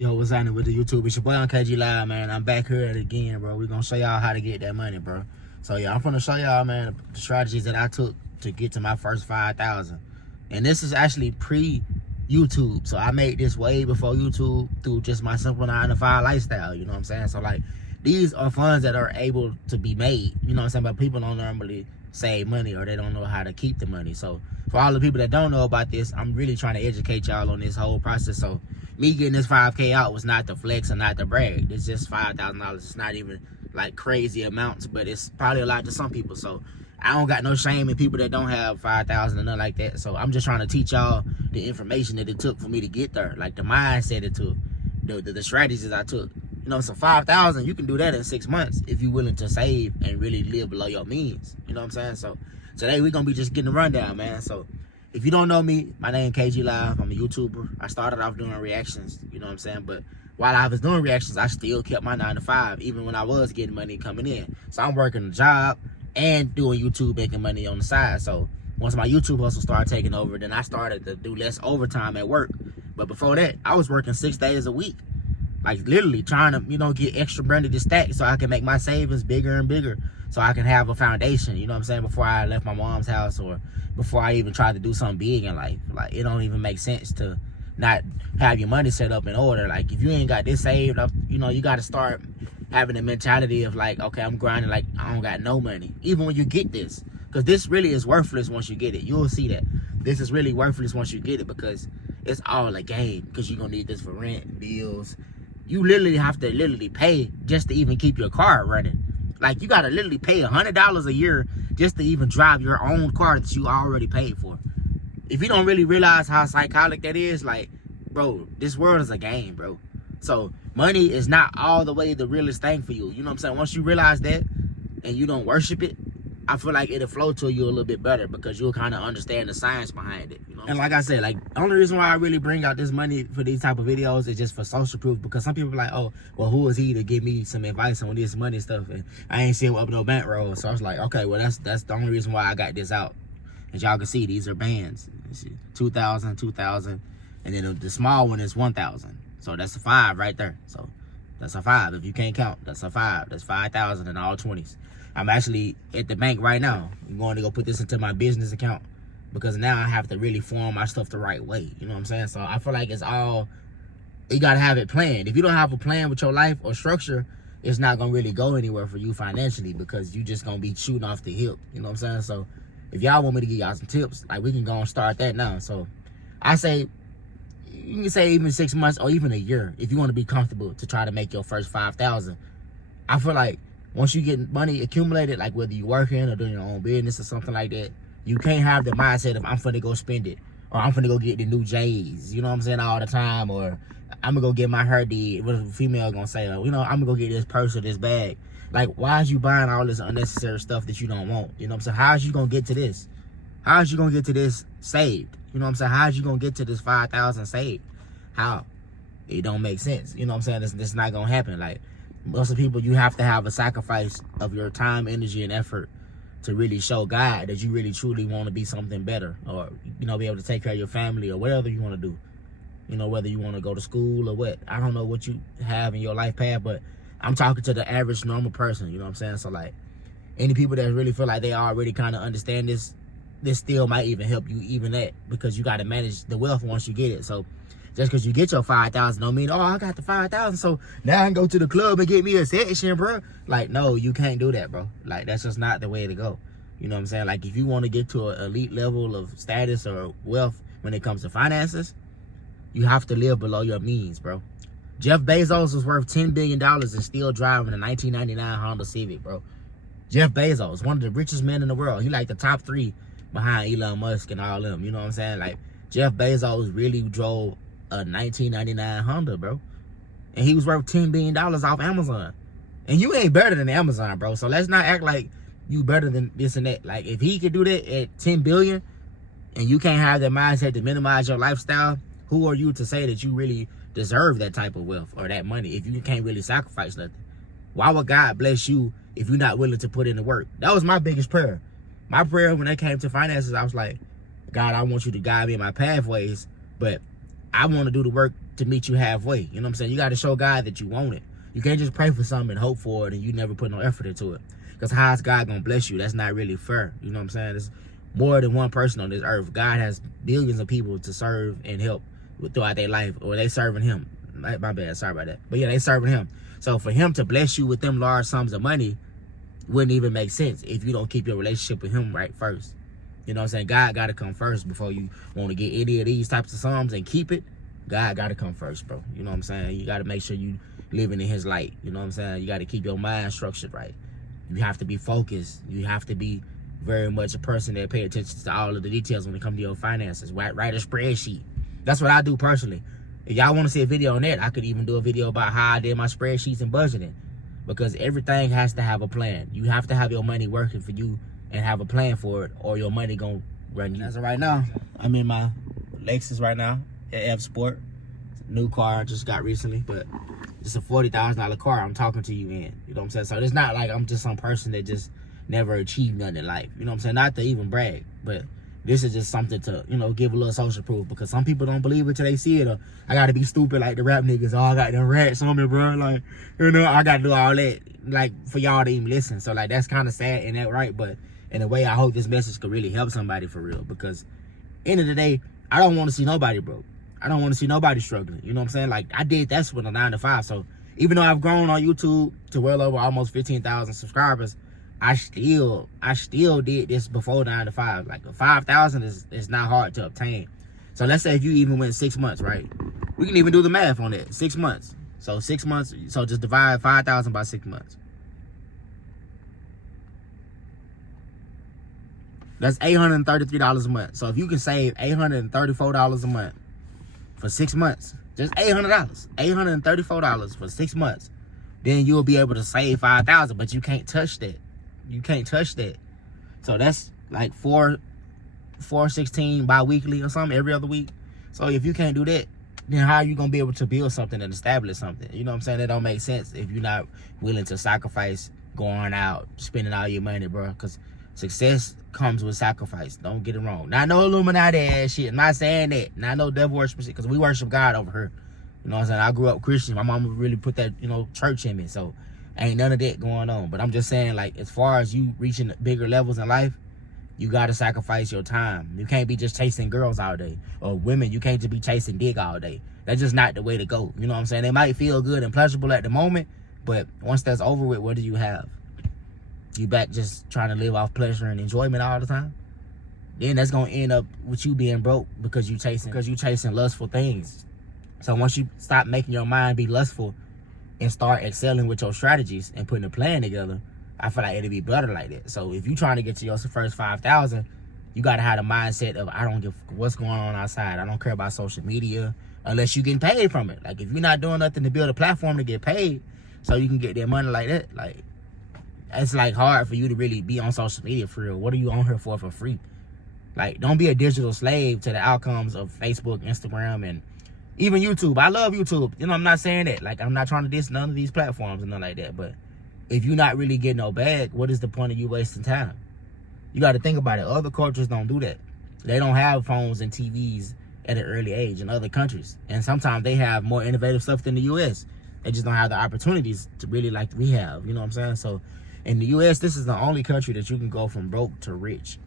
Yo, what's happening with the YouTube? It's your boy on KayGLive, man. I'm back here at it again, bro. We're gonna show y'all how to get that money, bro. So yeah, I'm gonna show y'all, man, the strategies that I took to get to my first 5,000. And this is actually pre-YouTube. So I made this way before YouTube through just my simple 9-to-5 lifestyle, you know what I'm saying? So like, these are funds that are able to be made, you know what I'm saying? But people don't normally save money, or they don't know how to keep the money. So for all the people that don't know about this, I'm really trying to educate y'all on this whole process. So me getting this 5K out was not the flex and not the brag. It's just $5,000. It's not even like crazy amounts, but it's probably a lot to some people. So I don't got no shame in people that don't have 5,000 or nothing like that. So I'm just trying to teach y'all the information that it took for me to get there, like the mindset it took, the strategies I took. You know, so 5,000, you can do that in 6 months if you're willing to save and really live below your means. You know what I'm saying? So today we're gonna be just getting a rundown, man. So if you don't know me, my name is KayGLive. I'm a YouTuber. I started off doing reactions, you know what I'm saying? But while I was doing reactions, I still kept my 9-to-5, even when I was getting money coming in. So I'm working a job and doing YouTube, making money on the side. So once my YouTube hustle started taking over, then I started to do less overtime at work. But before that, I was working 6 days a week. Like literally trying to, you know, get extra money to stack so I can make my savings bigger and bigger, so I can have a foundation, you know what I'm saying, before I left my mom's house or before I even tried to do something big in life. Like, it don't even make sense to not have your money set up in order. Like, if you ain't got this saved up, you know, you got to start having the mentality of like, okay, I'm grinding like I don't got no money, even when you get this, because this really is worthless once you get it. You'll see that this is really worthless once you get it, because it's all a game, because you're gonna need this for rent, bills. You literally have to pay just to even keep your car running. Like, you gotta literally pay $100 a year just to even drive your own car that you already paid for. If you don't really realize how psychotic that is, like, bro, this world is a game, bro. So money is not all the way the realest thing for you. You know what I'm saying? Once you realize that and you don't worship it, I feel like it'll flow to you a little bit better, because you'll kind of understand the science behind it, you know? And like I said, like, the only reason why I really bring out this money for these type of videos is just for social proof, because some people are like, oh, well, who is he to give me some advice on this money stuff? And I ain't seeing up no bankroll. So I was like, okay, well, that's the only reason why I got this out. As y'all can see, these are bands. 2,000, 2,000, and then the small one is 1,000. So that's a 5 right there. So that's a 5. If you can't count, that's a 5. That's 5,000 in all 20s. I'm actually at the bank right now. I'm going to go put this into my business account, because now I have to really form my stuff the right way. You know what I'm saying? So I feel like it's all, you got to have it planned. If you don't have a plan with your life or structure, it's not going to really go anywhere for you financially, because you just going to be shooting off the hip. You know what I'm saying? So if y'all want me to give y'all some tips, like, we can go and start that now. So I say, you can say even 6 months or even a year if you want to be comfortable to try to make your first 5,000. I feel like once you get money accumulated, like whether you working or doing your own business or something like that, you can't have the mindset of I'm finna go spend it, or I'm finna go get the new J's, you know what I'm saying, all the time, or I'm gonna go get my hair did. What a female gonna say, you know, I'm gonna go get this purse or this bag. Like, why is you buying all this unnecessary stuff that you don't want? You know what I'm saying? How is you gonna get to this? How is you gonna get to this saved? You know what I'm saying? How is you gonna get to this 5,000 saved? How? It don't make sense. You know what I'm saying? This not gonna happen. Like, most of the people, you have to have a sacrifice of your time, energy, and effort to really show God that you really truly want to be something better, or, you know, be able to take care of your family or whatever you want to do. You know, whether you want to go to school or what. I don't know what you have in your life path, but I'm talking to the average normal person, you know what I'm saying? So like, any people that really feel like they already kind of understand this still might even help you even that, because you got to manage the wealth once you get it. So just because you get your 5,000 don't mean, oh, I got the 5,000, so now I can go to the club and get me a section, bro. Like, no, you can't do that, bro. Like, that's just not the way to go. You know what I'm saying? Like, if you want to get to an elite level of status or wealth when it comes to finances, you have to live below your means, bro. Jeff Bezos was worth $10 billion and still driving a 1999 Honda Civic, bro. Jeff Bezos, one of the richest men in the world. He like the top 3 behind Elon Musk and all them. You know what I'm saying? Like, Jeff Bezos really drove a 1999 Honda, bro. And he was worth $10 billion off Amazon. And you ain't better than Amazon, bro. So let's not act like you better than this and that. Like, if he could do that at 10 billion and you can't have that mindset to minimize your lifestyle, who are you to say that you really deserve that type of wealth or that money if you can't really sacrifice nothing? Why would God bless you if you're not willing to put in the work? That was my biggest prayer. My prayer when it came to finances, I was like, God, I want you to guide me in my pathways, but I want to do the work to meet you halfway. You know what I'm saying? You got to show God that you want it. You can't just pray for something and hope for it and you never put no effort into it. Because how is God going to bless you? That's not really fair. You know what I'm saying? There's more than one person on this earth. God has billions of people to serve and help throughout their life, or they serving him. My bad, sorry about that. But yeah, they serving him. So for him to bless you with them large sums of money wouldn't even make sense if you don't keep your relationship with him right first. You know what I'm saying? God got to come first before you want to get any of these types of sums and keep it. God got to come first, bro. You know what I'm saying? You got to make sure you living in his light. You know what I'm saying? You got to keep your mind structured right. You have to be focused. You have to be very much a person that pay attention to all of the details when it comes to your finances. Write a spreadsheet. That's what I do personally. If y'all want to see a video on that, I could even do a video about how I did my spreadsheets and budgeting. Because everything has to have a plan. You have to have your money working for you and have a plan for it, or your money gonna run you. As of right now, I'm in my Lexus right now, F Sport. New car I just got recently, but it's a $40,000 car I'm talking to you in. You know what I'm saying? So it's not like I'm just some person that just never achieved nothing in life. You know what I'm saying? Not to even brag, but this is just something to, you know, give a little social proof, because some people don't believe it till they see it. Or I gotta be stupid like the rap niggas. Oh, I got them rats on me, bro. Like, you know, I gotta do all that, like, for y'all to even listen. So, like, that's kind of sad and that right, but in a way, I hope this message could really help somebody for real, because end of the day, I don't want to see nobody broke. I don't want to see nobody struggling. You know what I'm saying? Like, I did that's with a 9 to 5. So even though I've grown on YouTube to well over almost 15,000 subscribers, I still did this before 9 to 5. Like, 5,000 is not hard to obtain. So let's say if you even went 6 months, right? We can even do the math on that. 6 months. So 6 months. So just divide 5,000 by 6 months. That's $833 a month. So if you can save $834 a month for 6 months, just $800, $834 for 6 months, then you'll be able to save 5,000. But you can't touch that. You can't touch that. So that's like $416 bi-weekly or something, every other week. So if you can't do that, then how are you gonna be able to build something and establish something? You know what I'm saying? That don't make sense if you're not willing to sacrifice going out, spending all your money, bro. Because success comes with sacrifice. Don't get it wrong. Not no Illuminati ass shit. I'm not saying that. Not no devil worship shit. Because we worship God over here. You know what I'm saying? I grew up Christian. My mama really put that, you know, church in me. So ain't none of that going on. But I'm just saying, like, as far as you reaching bigger levels in life, you got to sacrifice your time. You can't be just chasing girls all day. Or women, you can't just be chasing dick all day. That's just not the way to go. You know what I'm saying? They might feel good and pleasurable at the moment, but once that's over with, what do you have? You back just trying to live off pleasure and enjoyment all the time? Then that's going to end up with you being broke because you chasing lustful things. So once you stop making your mind be lustful and start excelling with your strategies and putting a plan together, I feel like it'll be better like that. So if you're trying to get to your first 5,000, you got to have the mindset of, I don't give what's going on outside. I don't care about social media unless you're getting paid from it. Like, if you're not doing nothing to build a platform to get paid so you can get that money like that, like, it's like hard for you to really be on social media for real. What are you on here for free? Like, don't be a digital slave to the outcomes of Facebook, Instagram, and even YouTube. I love YouTube. You know, I'm not saying that. Like, I'm not trying to diss none of these platforms and nothing like that. But if you're not really getting no bag, what is the point of you wasting time? You got to think about it. Other cultures don't do that. They don't have phones and TVs at an early age in other countries. And sometimes they have more innovative stuff than the U.S. They just don't have the opportunities to really like we have. You know what I'm saying? So in the U.S., this is the only country that you can go from broke to rich.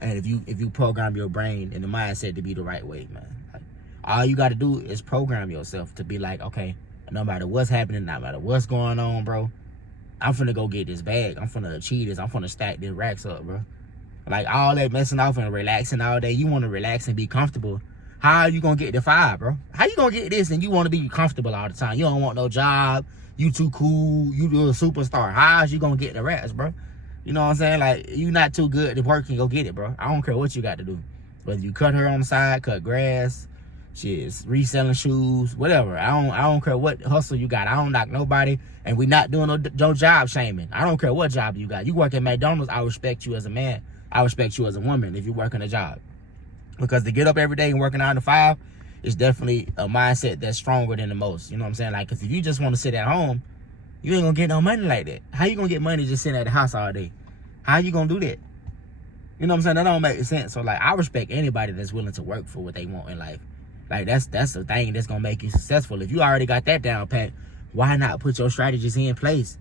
And if you program your brain and the mindset to be the right way, man. Like, all you got to do is program yourself to be like, okay, no matter what's happening, no matter what's going on, bro, I'm finna go get this bag. I'm finna achieve this. I'm finna stack these racks up, bro. Like, all that messing off and relaxing all day. You want to relax and be comfortable. How are you going to get the 5, bro? How you going to get this and you want to be comfortable all the time? You don't want no job. You too cool. You a superstar. How is you going to get the racks, bro? You know what I'm saying? Like, you not too good to work and go get it, bro. I don't care what you got to do. Whether you cut her on the side, cut grass, shit, reselling shoes, whatever. I don't care what hustle you got. I don't knock nobody. And we not doing no job shaming. I don't care what job you got. You work at McDonald's, I respect you as a man. I respect you as a woman if you work in a job. Because to get up every day and work 9 to 5 is definitely a mindset that's stronger than the most. You know what I'm saying? Like, because if you just want to sit at home, you ain't going to get no money like that. How you going to get money just sitting at the house all day? How you going to do that? You know what I'm saying? That don't make sense. So, like, I respect anybody that's willing to work for what they want in life. Like, that's the thing that's gonna make you successful. If you already got that down pat, why not put your strategies in place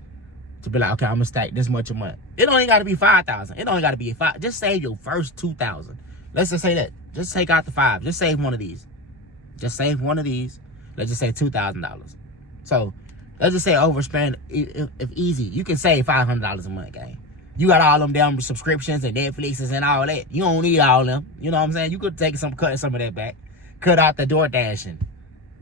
to be like, okay, I'm gonna stack this much a month. It don't even gotta be 5,000. It don't gotta be 5. Just save your first 2,000. Let's just say that. Just take out the 5. Just save one of these. Just save one of these. Let's just say $2,000. So let's just say overspend. If easy, you can save $500 a month, gang. You got all them damn subscriptions and Netflixes and all that. You don't need all them. You know what I'm saying? You could take cut some of that back. Cut out the door dashing.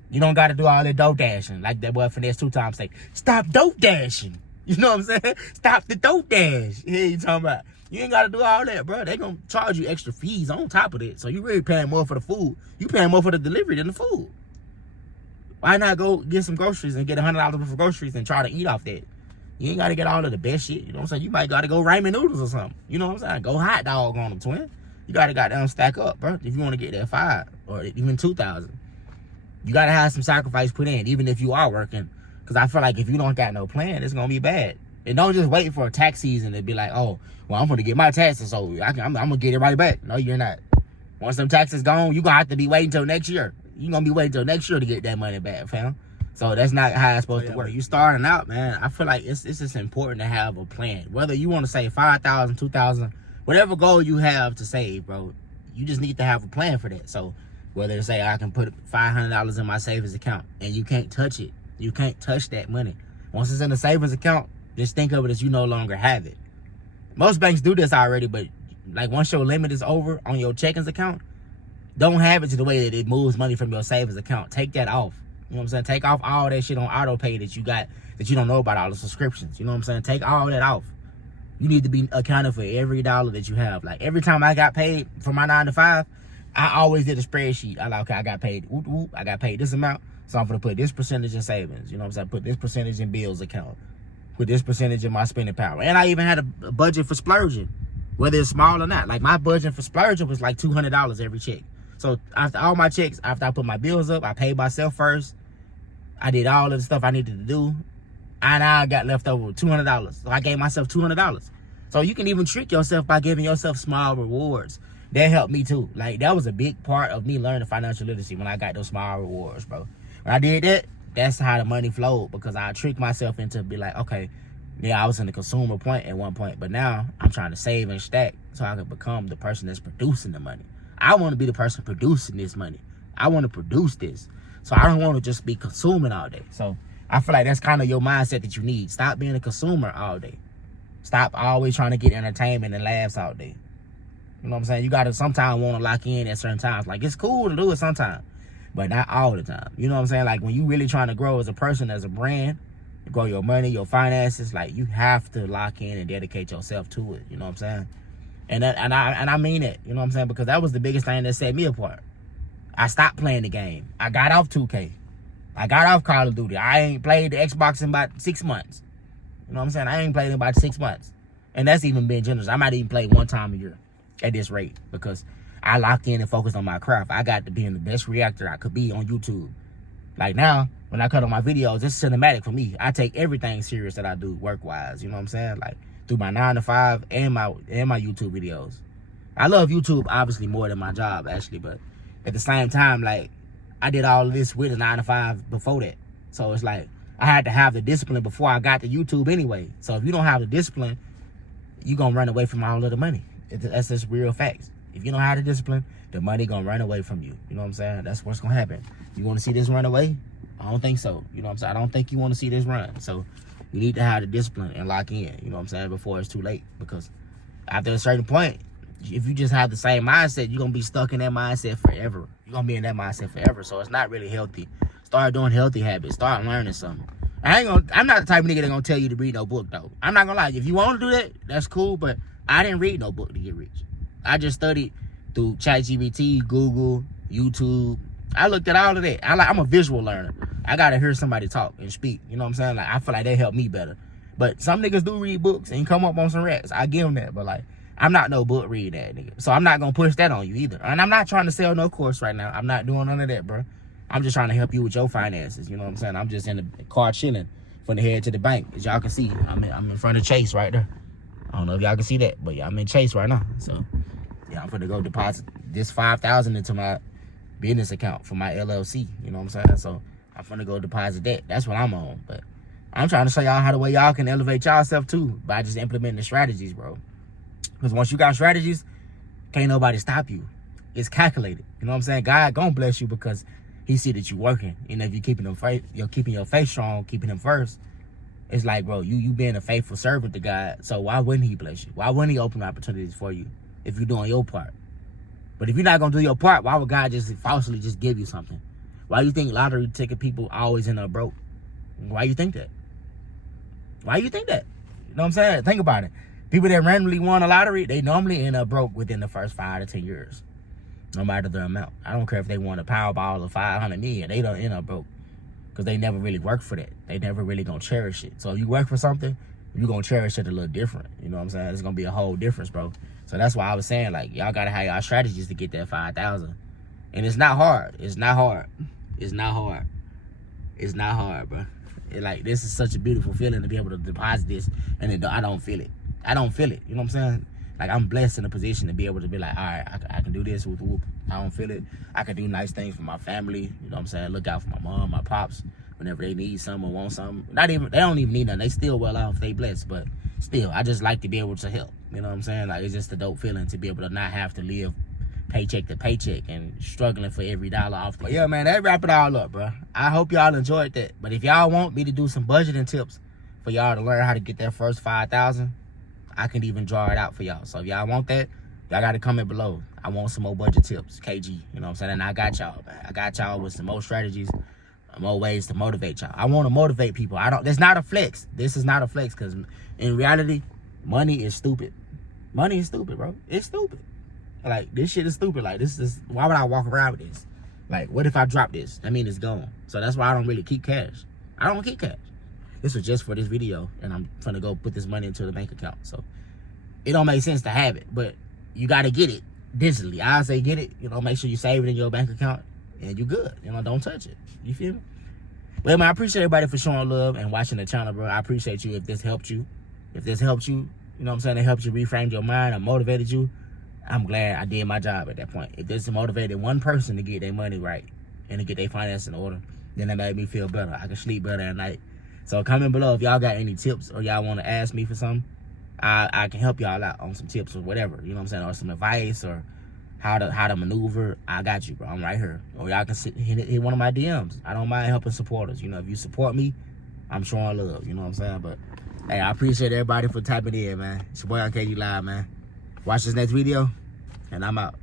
You don't got to do all that dope dashing like that boy Finesse 2 times say. Stop dope dashing. You know what I'm saying? Stop the dope dash. Yeah, you talking about? You ain't got to do all that, bro. They gonna charge you extra fees on top of it. So you really paying more for the food. You paying more for the delivery than the food. Why not go get some groceries and get $100 worth of groceries and try to eat off that? You ain't got to get all of the best shit. You know what I'm saying? You might got to go ramen noodles or something. You know what I'm saying? Go hot dog on them, twin. You got to goddamn stack up, bro. If you want to get that 5 or even 2,000. You got to have some sacrifice put in, even if you are working. Because I feel like if you don't got no plan, it's going to be bad. And don't just wait for a tax season to be like, oh, well, I'm going to get my taxes so I'm going to get it right back. No, you're not. Once them taxes gone, you're going to have to be waiting until next year. You're going to be waiting until next year to get that money back, fam. So that's not how it's supposed to work. You starting out, man, I feel like it's just important to have a plan. Whether you want to save 5,000, 2,000, whatever goal you have to save, bro, you just need to have a plan for that. So whether to say I can put $500 in my savings account and you can't touch it. You can't touch that money. Once it's in the savings account, just think of it as you no longer have it. Most banks do this already, but like once your limit is over on your checkings account, don't have it to the way that it moves money from your savings account. Take that off. You know what I'm saying? Take off all that shit on auto pay that you got that you don't know about, all the subscriptions. You know what I'm saying? Take all that off. You need to be accounting for every dollar that you have. Like every time I got paid for my 9 to 5, I always did a spreadsheet. I like, okay, I got paid. Whoop, whoop, I got paid this amount. So I'm going to put this percentage in savings. You know what I'm saying? Put this percentage in bills account. Put this percentage in my spending power. And I even had a budget for splurging, whether it's small or not. Like my budget for splurging was like $200 every check. So after all my checks, after I put my bills up, I paid myself first. I did all of the stuff I needed to do. And I got left over with $200. So I gave myself $200. So you can even trick yourself by giving yourself small rewards. That helped me too. Like that was a big part of me learning financial literacy when I got those small rewards, bro. When I did that, that's how the money flowed, because I tricked myself into be like, okay, yeah, I was in the consumer point at one point, but now I'm trying to save and stack so I can become the person that's producing the money. I want to be the person producing this money. I want to produce this. So I don't want to just be consuming all day. So I feel like that's kind of your mindset that you need. Stop being a consumer all day. Stop always trying to get entertainment and laughs all day. You know what I'm saying? You got to sometimes want to lock in at certain times. Like, it's cool to do it sometimes, but not all the time. You know what I'm saying? Like, when you really trying to grow as a person, as a brand, grow your money, your finances, like, you have to lock in and dedicate yourself to it. You know what I'm saying? And I mean it. You know what I'm saying? Because that was the biggest thing that set me apart. I stopped playing the game. I got off 2K. I got off Call of Duty. I ain't played the Xbox in about 6 months. You know what I'm saying? I ain't played in about 6 months. And that's even being generous. I might even play one time a year at this rate, because I locked in and focused on my craft. I got to be in the best reactor I could be on YouTube. Like now, when I cut on my videos, it's cinematic for me. I take everything serious that I do work-wise. You know what I'm saying? Like through my 9 to 5 and my YouTube videos. I love YouTube obviously more than my job actually, but at the same time, like I did all of this with a 9 to 5 before that. So it's like I had to have the discipline before I got to YouTube anyway. So if you don't have the discipline, you're going to run away from all of the money. That's just real facts. If you don't have the discipline, the money going to run away from you. You know what I'm saying? That's what's going to happen. You want to see this run away? I don't think so. You know what I'm saying? I don't think you want to see this run. So you need to have the discipline and lock in, you know what I'm saying, before it's too late. Because after a certain point, if you just have the same mindset, you're going to be stuck in that mindset forever. You're going to be in that mindset forever. So it's not really healthy. Start doing healthy habits. Start learning something. I'm not the type of nigga that's going to tell you to read no book, though. I'm not going to lie. If you want to do that, that's cool. But I didn't read no book to get rich. I just studied through ChatGPT, Google, YouTube. I looked at all of that. I'm a visual learner. I got to hear somebody talk and speak. You know what I'm saying? Like, I feel like they help me better. But some niggas do read books and come up on some racks. I give them that. But, like, I'm not no book read that nigga. So I'm not going to push that on you either. And I'm not trying to sell no course right now. I'm not doing none of that, bro. I'm just trying to help you with your finances. You know what I'm saying? I'm just in the car chilling from the head to the bank. As y'all can see, I'm in front of Chase right there. I don't know if y'all can see that, but yeah, I'm in Chase right now. So, yeah, I'm finna go deposit this $5,000 into my business account for my LLC. You know what I'm saying? So I'm finna go deposit that. That's what I'm on. But I'm trying to show y'all how the way y'all can elevate y'allself too by just implementing the strategies, bro. Because once you got strategies, can't nobody stop you. It's calculated. You know what I'm saying? God gonna bless you because he see that you working. And if you're keeping your faith strong, keeping him first, it's like, bro, you being a faithful servant to God. So why wouldn't he bless you? Why wouldn't he open opportunities for you if you're doing your part? But if you're not gonna do your part, why would God just falsely just give you something? Why you think lottery ticket people always end up broke? Why you think that? Why you think that? You know what I'm saying? Think about it. People that randomly won a lottery, they normally end up broke within the first 5 to 10 years. No matter the amount. I don't care if they won a Powerball of 500 million, they don't end up broke. Because they never really work for that. They never really gonna cherish it. So if you work for something, you're gonna cherish it a little different. You know what I'm saying? It's gonna be a whole difference, bro. So that's why I was saying, like, y'all gotta have y'all strategies to get that 5,000. And it's not hard. It's not hard. It's not hard. It's not hard, bro. Like, this is such a beautiful feeling to be able to deposit this, and I don't feel it. I don't feel it. You know what I'm saying? Like, I'm blessed in a position to be able to be like, all right, I can do this with whoop. I don't feel it. I can do nice things for my family. You know what I'm saying? Look out for my mom, my pops, whenever they need something or want something. They don't even need nothing. They still well off. They blessed. But still, I just like to be able to help. You know what I'm saying? Like, it's just a dope feeling to be able to not have to live paycheck to paycheck and struggling for every dollar off. But yeah, man, that wrap it all up, bro. I hope y'all enjoyed that. But if y'all want me to do some budgeting tips for y'all to learn how to get that first 5,000, I can even draw it out for y'all. So if y'all want that, y'all got to comment below. I want some more budget tips, KG. You know what I'm saying? And I got y'all, man. I got y'all with some more strategies, more ways to motivate y'all. I want to motivate people. That's not a flex. This is not a flex because in reality, money is stupid. Money is stupid, bro. It's stupid. Like, this shit is stupid. Like, this is, why would I walk around with this? Like, what if I drop this? I mean, it's gone. So that's why I don't really keep cash. I don't keep cash. This was just for this video, and I'm trying to go put this money into the bank account. So it don't make sense to have it, but you got to get it digitally. I say get it, you know, make sure you save it in your bank account, and you good. You know, don't touch it. You feel me? Well, man, I appreciate everybody for showing love and watching the channel, bro. I appreciate you if this helped you. If this helped you, you know what I'm saying, it helped you reframe your mind or motivated you, I'm glad I did my job at that point. If this motivated one person to get their money right and to get their finances in order, then that made me feel better. I can sleep better at night. So comment below if y'all got any tips or y'all want to ask me for something. I can help y'all out on some tips or whatever. You know what I'm saying? Or some advice or how to maneuver. I got you, bro. I'm right here. Or y'all can hit one of my DMs. I don't mind helping supporters. You know, if you support me, I'm showing love. You know what I'm saying? But hey, I appreciate everybody for tapping in, man. It's your boy on KayGLive, man. Watch this next video, and I'm out.